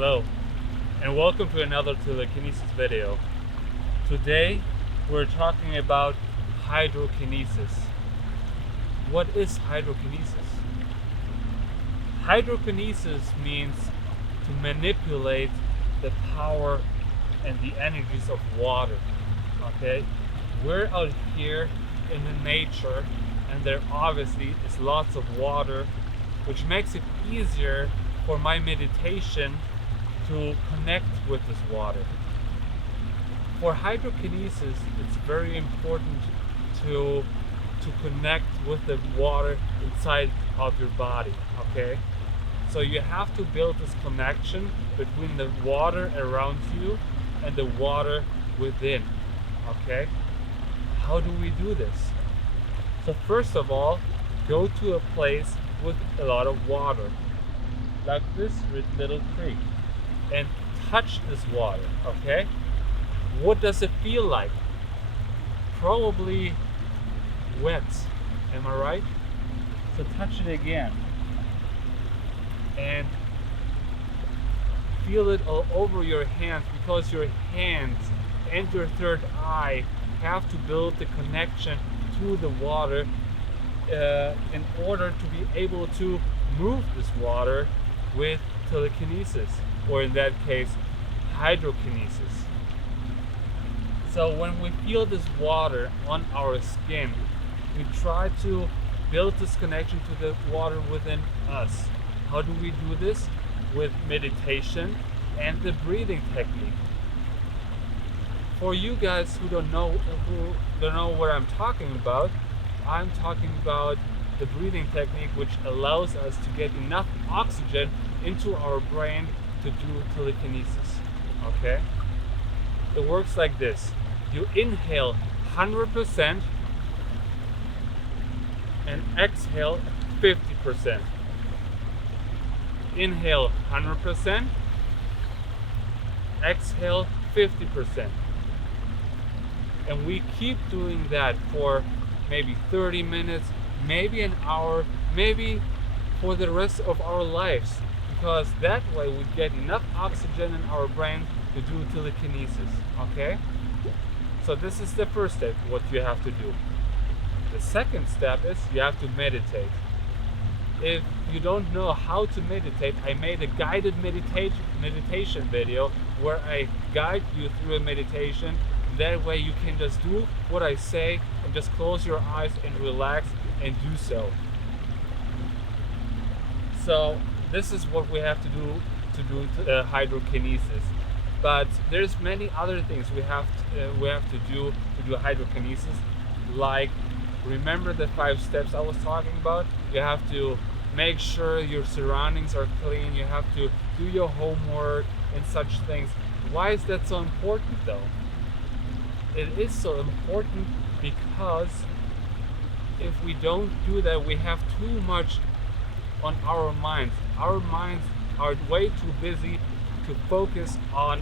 Hello, and welcome to another Telekinesis video. Today, we're talking about Hydrokinesis. What is Hydrokinesis? Hydrokinesis means to manipulate the power and the energies of water. Okay? We're out here in the nature, and there obviously is lots of water, which makes it easier for my meditation to connect with this water. For hydrokinesis, it's very important to connect with the water inside of your body, okay? So you have to build this connection between the water around you and the water within, okay? How do we do this? So first of all, go to a place with a lot of water, like this little creek, and touch this water, okay? What does it feel like? Probably wet, am I right? So touch it again and feel it all over your hands, because your hands and your third eye have to build the connection to the water in order to be able to move this water with telekinesis, or in that case, hydrokinesis. So when we feel this water on our skin, we try to build this connection to the water within us. How do we do this? With meditation and the breathing technique. For you guys who don't know what I'm talking about the breathing technique, which allows us to get enough oxygen into our brain to do telekinesis. Okay? It works like this. You inhale 100% and exhale 50%. Inhale 100%, exhale 50%. And we keep doing that for maybe 30 minutes, maybe an hour, maybe for the rest of our lives, because that way we get enough oxygen in our brain to do telekinesis, okay? So this is the first step, what you have to do. The second step is you have to meditate. If you don't know how to meditate, I made a guided meditation video where I guide you through a meditation. That way you can just do what I say and just close your eyes and relax and do so. So this is what we have to do hydrokinesis. But there's many other things we have to do hydrokinesis. Like, remember the 5 steps I was talking about? You have to make sure your surroundings are clean. You have to do your homework and such things. Why is that so important though? It is so important because if we don't do that, we have too much on our minds. Our minds are way too busy to focus on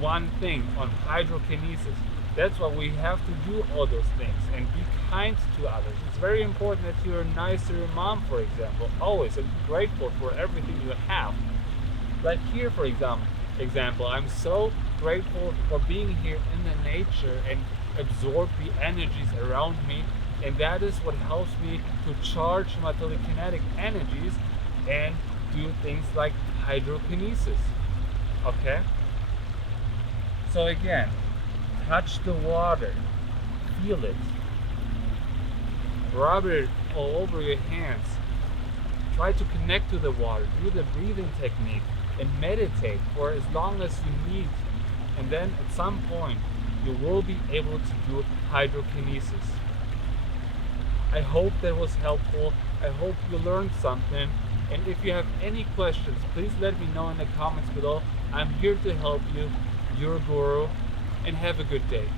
one thing, on hydrokinesis. That's why we have to do all those things and be kind to others. It's very important that you're nice to your mom, for example, always, and be grateful for everything you have. Like here, for example, I'm so grateful for being here in the nature and absorb the energies around me, and that is what helps me to charge my telekinetic energies and do things like hydrokinesis. Okay? So again, touch the water, feel it, rub it all over your hands, try to connect to the water, do the breathing technique, and meditate for as long as you need. And then at some point, you will be able to do hydrokinesis. I hope that was helpful. I hope you learned something. And if you have any questions, please let me know in the comments below. I'm here to help you, your guru, and have a good day.